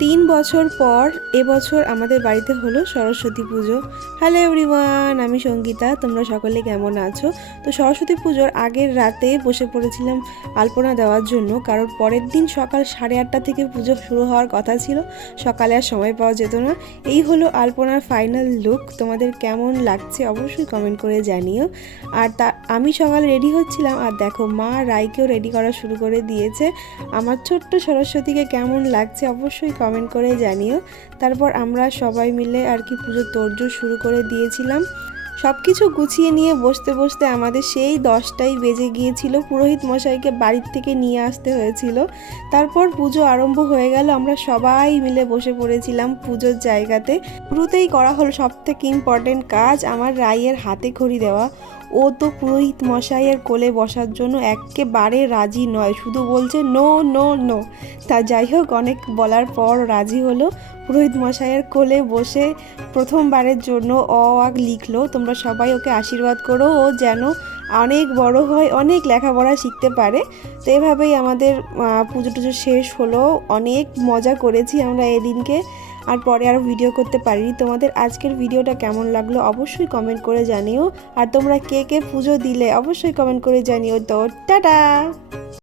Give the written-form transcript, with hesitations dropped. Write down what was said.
3 বছর পর এবছর আমাদের বাড়িতে হলো সরস্বতী পুজো। হ্যালো এভরিওয়ান, আমি সঙ্গীতা। তোমরা সকলে কেমন আছো? তো সরস্বতী পুজোর আগের রাতে বসে পড়েছিলাম আলপনা দেওয়ার জন্য, কারণ পরের দিন সকাল 8:30 থেকে পুজো শুরু হওয়ার কথা ছিল। সকালে আর সময় পাওয়া যেত না। এই হলো আলপনার ফাইনাল লুক। তোমাদের কেমন লাগছে অবশ্যই কমেন্ট করে জানিও। আর আমি সকালে রেডি হচ্ছিলাম, আর দেখো মা রাইকেও রেডি করা শুরু করে দিয়েছে। আমার ছোট্ট সরস্বতীকে কেমন লাগছে অবশ্যই কমেন্ট করে জানিও। তারপর আমরা সবাই মিলে আর কি পুজোর তোড়জোড় শুরু করে দিয়েছিলাম। সব কিছু গুছিয়ে নিয়ে বসতে বসতে আমাদের সেই 10টাই বেজে গিয়েছিল। পুরোহিত মশাইকে বাড়ির থেকে নিয়ে আসতে হয়েছিল। তারপর পুজো আরম্ভ হয়ে গেল। আমরা সবাই মিলে বসে পড়েছিলাম পুজোর জায়গাতে। শুরুতেই করা হলো সবথেকে ইম্পর্টেন্ট কাজ, আমার রাইয়ের হাতে খড়ি দেওয়া। ও তো পুরোহিত মশাইয়ের কোলে বসার জন্য একেবারে রাজি নয়, শুধু বলছে নো নো নো। তা যাই হোক, অনেক বলার পর রাজি হলো। পুরোহিত মশাইয়ের কোলে বসে প্রথমবারের জন্য অ আ লিখলো। তোমরা সবাই ওকে আশীর্বাদ করো, ও যেন অনেক বড় হয়, অনেক লেখাপড়া শিখতে পারে। তো এভাবেই আমাদের পুজো টুজো শেষ হলো। অনেক মজা করেছি আমরা এদিনকে, আর পরে আর ভিডিও করতে পারিনি। তোমাদের আজকের ভিডিওটা কেমন লাগলো অবশ্যই কমেন্ট করে জানিও। আর তোমরা কে কে পুজো দিলে অবশ্যই কমেন্ট করে জানিও। তো টাটা।